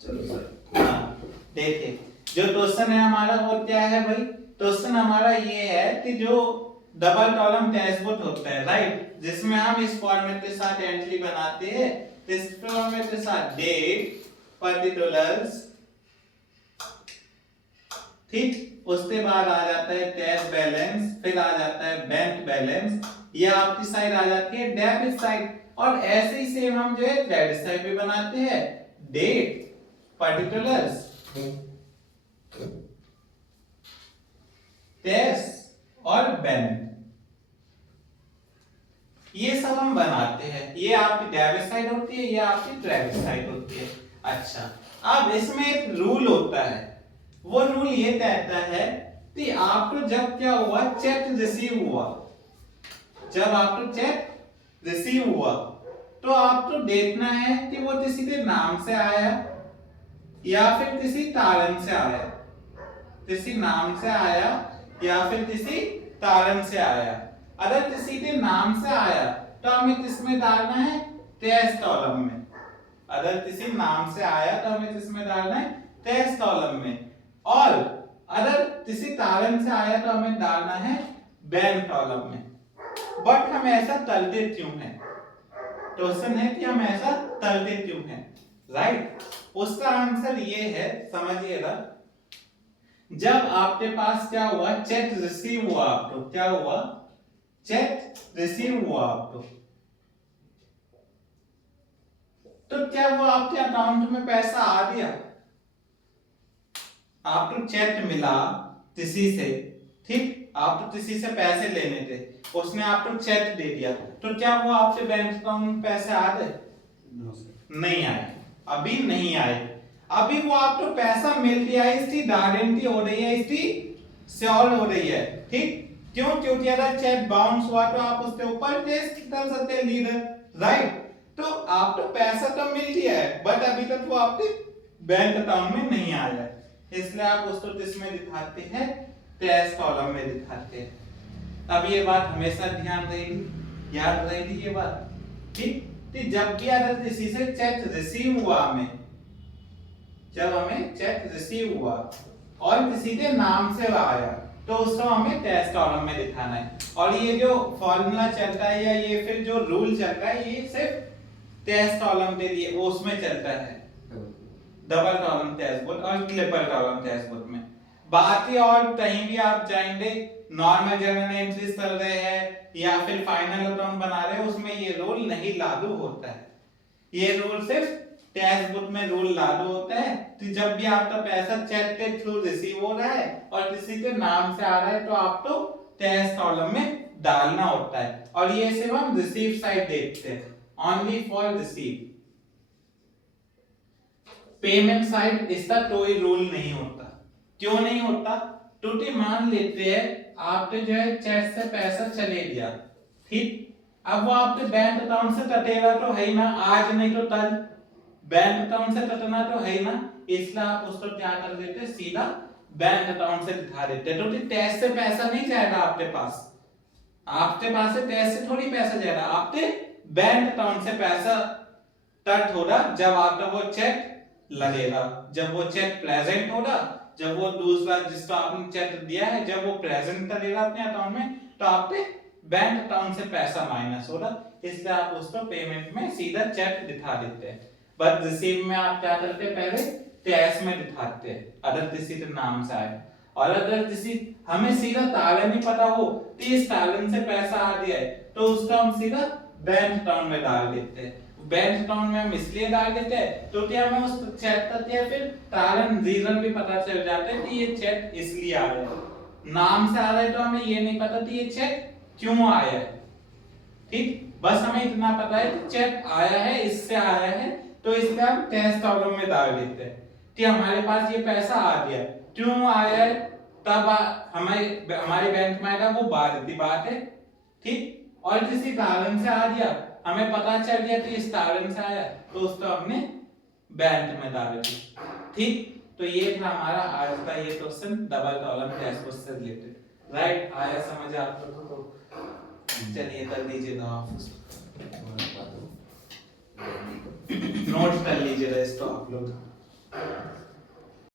चलो सर। हाँ देखिए, जो क्वेश्चन है हमारा वो क्या है भाई? क्वेश्चन हमारा ये है कि जो डबल कॉलम डैशबोर्ड होता है, राइट, जिसमें हम इस फॉर्मेट के साथ एंट्री बनाते हैं, इस फॉर्मेट के साथ डेट, पर्टिकुलर्स, ठीक, उसके बाद आ जाता है कैश बैलेंस, फिर आ जाता है बैंक बैलेंस, ये आपकी साइड आ जाती है डेबिट साइड। और ऐसे ही सेम हम जो है क्रेडिट साइड भी बनाते हैं, डेट, पर्टिकुलर्स, कैश और बैंक, ये सब हम बनाते हैं। ये आपकी डेबिट साइड होती है, ये आपकी क्रेडिट साइड होती है। अच्छा, अब इसमें एक रूल होता है, वो रूल ये कहता है कि आपको जब क्या हुआ, चेक रिसीव हुआ, जब आपको चेक रिसीव हुआ तो आपको देखना है कि वो किसी के नाम से आया या फिर किसी कारण से आया, किसी नाम से आया या फिर किसी कारण से आया। अगर किसी के नाम से आया तो हमें किसमें डालना है, कैश कॉलम में। अगर किसी नाम से आया तो हमें किसमें डालना है, कैश कॉलम में। और अगर किसी कारण से आया तो हमें डालना है बैंक कॉलम में। बट हम ऐसा करते क्यों हैं? क्वेश्चन है कि हम ऐसा करते क्यों हैं, राइट? उसका आंसर ये है, समझिएगा, जब आपके पास क्या हुआ, चेक रिसीव हुआ, आपको क्या हुआ, चेक रिसीव हुआ आपको, तो क्या वो आपके अकाउंट में पैसा आ गया? आपको चेक मिला किसी से, ठीक, आपको किसी से पैसे लेने थे, उसने आपको चेक दे दिया, तो क्या वो आपके बैंक अकाउंट में पैसे आ गए? नहीं आए, अभी नहीं आए। अभी वो आपको पैसा मिल गया है, इसकी गारंटी हो रही है, इसकी श्योर हो रही है, ठीक। क्यों? क्योंकि अगर चेक बाउंस हुआ तो आप उसके ऊपर केस कर सकते हैं, लीडर, राइट। तो आपको पैसा तो मिल गया है, बट अभी तक वो आपके बैंक अकाउंट में नहीं आया है, इसलिए आप उसको किसमें दिखाते हैं, कैश कॉलम में दिखाते हैं। अब ये बात हमेशा ध्यान रहेगी, याद रहेगी ये बात, ठीक। कि जब भी अगर किसी से चेक रिसीव हुआ, हमें जब हमें चेक रिसीव हुआ और किसी के नाम से आया तो उसको हमें कैश कॉलम में दिखाना है। और ये जो फॉर्मूला चलता है या ये फिर जो रूल चलता है, ये सिर्फ कैश कॉलम के लिए वो उसमें चलता है, डबल कॉलम डैशबोर्ड और ट्रिपल कॉलम डैशबोर्ड में। बाकी और कहीं भी आप जाएंगे, नॉर्मल जर्नल एंट्रीज कर रहे हैं या फिर फाइनल अकाउंट बना रहे हैं, उसमें ये रूल नहीं लागू होता है। ये रूल सिर्फ डैशबोर्ड में रूल लागू होता है कि जब भी आपका पैसा चेक के थ्रू रिसीव हो रहा है और किसी के नाम से आ रहा है तो आपको कैश कॉलम में डालना होता है। और ये सिर्फ हम रिसीव साइड देखते हैं, only for receive. Payment side इसका कोई रूल नहीं होता। क्यों नहीं होता? क्योंकि मान लेते हैं आपके जो है चेक से पैसा चले गया, ठीक, अब वो आपके बैंक अकाउंट से कटेगा तो है ही ना, आज नहीं तो कल बैंक अकाउंट से कटना तो है ही ना, इसलिए आप उसको क्या कर देते, सीधा बैंक अकाउंट से दिखा देते। क्योंकि कैश से पैसा नहीं जाएगा आपके पास, आपके पास से कैश से थोड़ी पैसा जाएगा, आपके बैंक अकाउंट से पैसा कट होगा जब आपका वो चेक लगेगा, जब वो चेक प्रेजेंट होगा, जब वो दूसरा जिसका आपने चेक दिया है जब वो प्रेजेंट करेगा अपने अकाउंट में, तो आपके बैंक अकाउंट से पैसा माइनस होगा, इसलिए आप उसको पेमेंट में सीधा चेक दिखा देते हैं। बट रिसीव में आप क्या करते हैं, पहले कैश में दिखाते हैं अगर किसी के नाम से आए। और अगर किसी हमें सीधा तालन ही पता हो कि इस तालन से पैसा आ गया है तो उसका हम सीधा बैंक अकाउंट में डाल देते हैं। बैंक अकाउंट में हम इसलिए डाल देते हैं तो क्या हमें उस चेक करते हैं, फिर कारण रीजन भी पता चल जाता है कि ये चेक इसलिए आ रहा है। नाम से आ रहा है तो हमें ये नहीं पता कि ये चेक क्यों आया है, ठीक, बस हमें इतना पता है कि चेक आया है, इससे आया है, तो इसलिए हम कैश कॉलम में डाल देते हैं कि हमारे पास ये पैसा आ गया। क्यों आया है तब हमारे बैंक में आएगा, वो बाद की बात है, ठीक। और किसी कारण से आ गया, हमें पता चल गया कि इस कारण से आया, तो उसको हमने बैंक में डाल दिया, ठीक। तो ये था हमारा आज का ये क्वेश्चन डबल कॉलम डैशबोर्ड से रिलेटेड, राइट। आया समझ आप लोगों को? चलिए कर लीजिएगा आप नोट कर लीजिएगा इसको आप लोग।